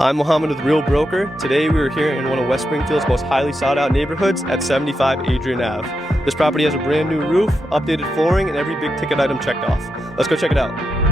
I'm Mohammed with Real Broker. Today we are here in one of West Springfield's most highly sought out neighborhoods at 75 Adrian Ave. This property has a brand new roof, updated flooring, and every big ticket item checked off. Let's go check it out.